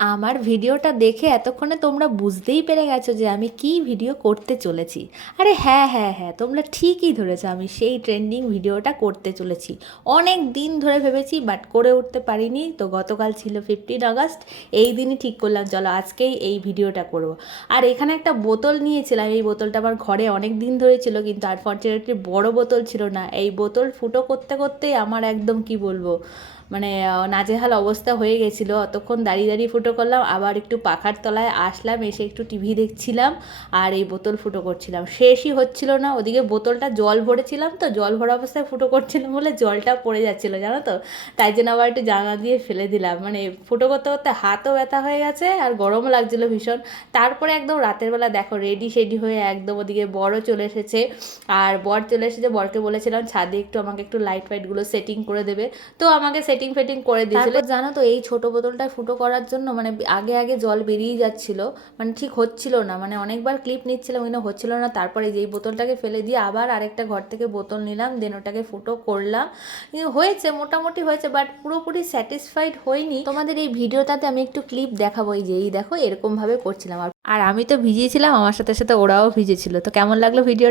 আমার ভিডিওটা দেখে এতক্ষণে তোমরা বুঝতেই পেরে গেছো যে আমি কি ভিডিও করতে চলেছি। আরে হ্যাঁ হ্যাঁ হ্যাঁ তোমরা ঠিকই ধরেছো, আমি সেই ট্রেন্ডিং ভিডিওটা করতে চলেছি। অনেক দিন ধরে ভেবেছি বাট করে উঠতে পারিনি। তো গতকাল ছিল ফিফটিন আগস্ট এই দিনই ঠিক করলাম, চলো আজকেই এই ভিডিওটা করব। আর এখানে একটা বোতল নিয়েছিলাম, এই বোতলটা আমার ঘরে অনেক দিন ধরে ছিল, কিন্তু আনফর্চুনেটলি বড় বোতল ছিল না। এই বোতল ফুটো করতে, করতেই আমার একদম কি বলব মানে নাজেহাল অবস্থা হয়ে গেছিল। অতক্ষণ দাঁড়িয়ে দাঁড়িয়ে ফুটো করলাম, আবার একটু পাখার তলায় আসলাম, এসে একটু টিভি দেখছিলাম আর এই বোতল ফুটো করছিলাম। শেষই হচ্ছিল না, ওদিকে বোতলটা জল ভরেছিলাম তো, জল ভরা অবস্থায় ফুটো করছিলাম বলে জলটা পড়ে যাচ্ছিল, জানো তো? তাই জন্য আবার একটু জানলা দিয়ে ফেলে দিলাম। মানে ফুটো করতে করতে হাতও ব্যথা হয়ে গেছে আর গরমও লাগছিল ভীষণ। তারপরে একদম রাতের বেলা দেখো রেডি সেডি হয়ে একদম ওদিকে বড় চলে এসেছে। আর বর চলে এসেছে, বরকে বলেছিলাম, ছাদে একটু আমাকে একটু লাইট ফাইটগুলো সেটিং করে দেবে। তো আমাকে সেটিং ফেটিং করে দিয়েছিল। জানো তো, এই ছোট বোতলটায় ফুটো করার জন্য মানে আগে আগে জল বেরিয়ে যাচ্ছিল মানে ঠিক হচ্ছিল না। মানে অনেকবার ক্লিপ নিচ্ছিলাম, কিন্তু হচ্ছিল না। তারপরে যেই বোতলটাকে ফেলে দিয়ে আবার আরেকটা ঘর থেকে বোতল নিলাম দেন ওটাকে ফুটো করলাম। হয়েছে, মোটামুটি হয়েছে বাট পুরোপুরি স্যাটিসফাইড হইনি। তোমাদের এই ভিডিওটাতে আমি একটু ক্লিপ দেখাবো, এই যে, এই দেখো এরকম ভাবে করছিলাম। আর আমি তো ভিজিয়েছিলাম, আমার সাথে সাথে ওরাও ভিজেছিল। তো কেমন লাগল ভিডিও